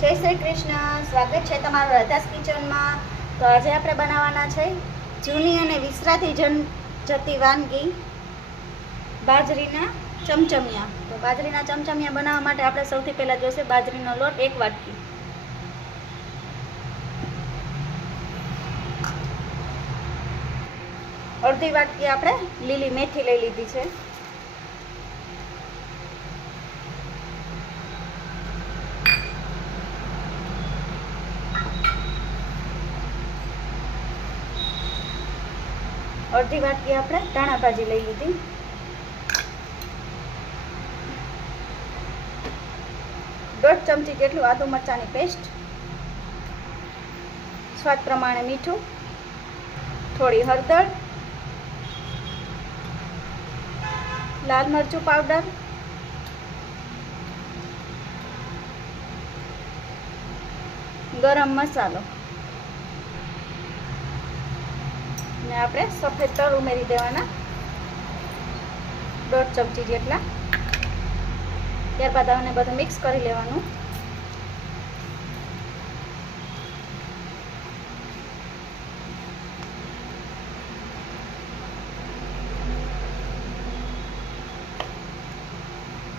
જય શ્રી કૃષ્ણ, સ્વાગત છે તમારું રાધાસ કિચનમાં। તો આજે આપણે બનાવવાના છે જૂની અને વિસરાતી જતી વાનગી બાજરીના ચમચમિયા। તો બાજરીના ચમચમિયા બનાવવા માટે આપણે સૌથી પહેલાં જોઈશે બાજરીનો લોટ 1 વાટકી, અડધી વાટકી આપણે લીલી મેથી લઈ લીધી છે, અડધી વાટકી આપણે ધાણા ભાજી લઈ લીધી, દોઢ ચમચી જેટલું આદુ મરચાંની પેસ્ટ, સ્વાદ પ્રમાણે મીઠું, થોડી હળદર, લાલ મરચું પાવડર, ગરમ મસાલો ને આપણે સફેદ તલ ઉમેરી દેવાના 1.5 ચમચી જેટલા। ત્યારબાદ આને બધું મિક્સ કરી લેવાનું।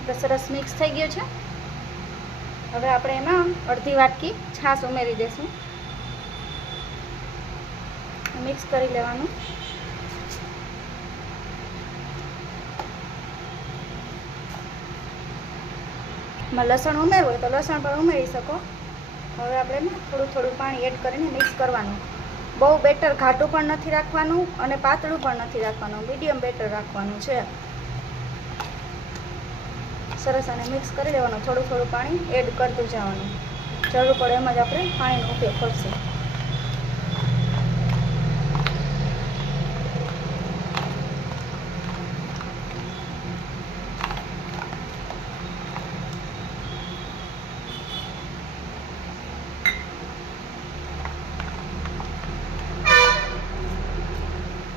તો સરસ મિક્સ થઈ ગયું છે। હવે આપણે એમાં અડધી વાટકી છાશ ઉમેરી દઈશું, મિક્સ કરી લેવાનું। લસણ ઉમેરવું હોય તો લસણ પણ ઉમેરી શકો। હવે આપણે થોડું પાણી એડ કરીને મિક્સ કરવાનું। બહુ બેટર ઘાટું પણ નથી રાખવાનું અને પાતળું પણ નથી રાખવાનું, મીડિયમ બેટર રાખવાનું છે। સરસ આને મિક્સ કરી દેવાનું, થોડું પાણી એડ કરતું જવાનું, જરૂર પડે એમ જ આપણે પાણીનો ઉપયોગ કરશું।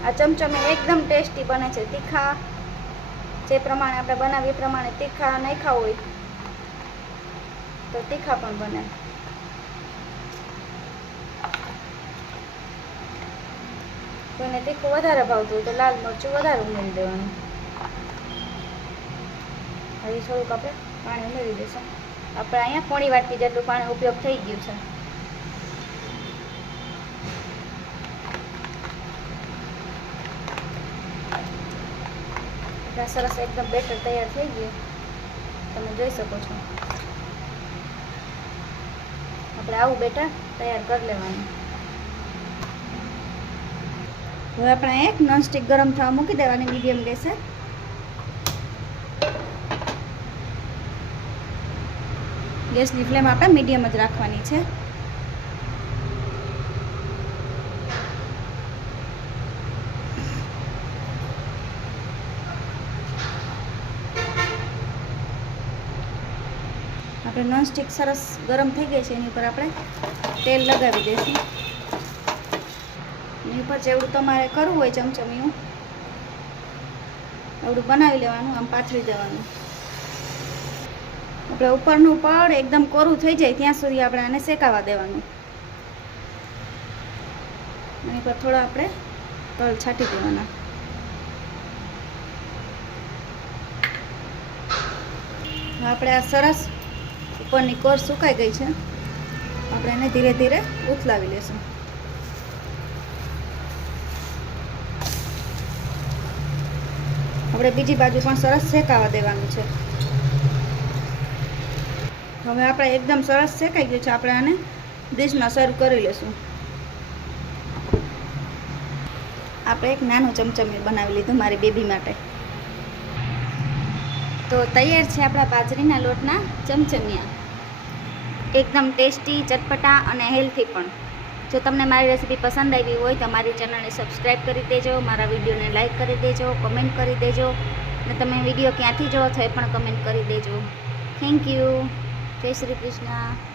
આ ચમચમી એકદમ ટેસ્ટી બને છે। તીખા જે પ્રમાણે આપણે બનાવીએ એ પ્રમાણે તીખા નહીં ખાવું હોય તો તીખા પણ બને। કોઈને તીખું વધારે ભાવતું હોય તો લાલ મરચું વધારે ઉમેરી દેવાનું। હવે થોડુંક આપણે પાણી ઉમેરી દઈશું। આપણે અહીંયા પોણી વાટકી જેટલું પાણી ઉપયોગ થઈ ગયું છે। સરસ એકદમ બેટર તૈયાર થઈ ગયું, તમે જોઈ શકો છો। આપણે આવું બેટર તૈયાર કરી લેવાનું। હવે આપણે એક નોનસ્ટિક ગરમ થવા મૂકી દેવાની મીડિયમ ગેસે। ગેસની ફ્લેમ આપણે મીડિયમ જ રાખવાની છે। આપણે નોનસ્ટિક સરસ ગરમ થઈ ગઈ છે, એની ઉપર આપણે તેલ લગાવી દઈશું। એની ઉપર જેવડું તમારે કરવું હોય ચમચમિયું એવડું બનાવી લેવાનું, આમ પાથરી દેવાનું। આપણે ઉપરનું પડ એકદમ કોરું થઈ જાય ત્યાં સુધી આપણે આને શેકાવા દેવાનું। એની પર થોડા આપણે તલ છાંટી દેવાના। આપણે આ સરસ ઉપરની કોર સુકાઈ ગઈ છે, આપણે એને ધીરે ધીરે ઉથલાવી લેશું। આપણે બીજી બાજુ પણ સરસ શેકાવા દેવાનું છે। હવે આપણે એકદમ સરસ શેકાઈ ગયું છે, આપણે આને ડીશમાં સર્વ કરી લેશું। આપણે એક નાનું ચમચમિયું બનાવી લીધું મારી બેબી માટે। તો તૈયાર છે આપણા બાજરીના લોટના ચમચમિયા, એકદમ ટેસ્ટી, ચટપટા અને હેલ્થી પણ। જો તમને મારી રેસીપી પસંદ આવી હોય તો મારી ચેનલને સબસ્ક્રાઈબ કરી દેજો, મારા વિડીયોને લાઈક કરી દેજો, કમેન્ટ કરી દેજો, અને તમે વિડીયો ક્યાંથી જોવો છો એ પણ કમેન્ટ કરી દેજો। Thank you. જય શ્રી કૃષ્ણ।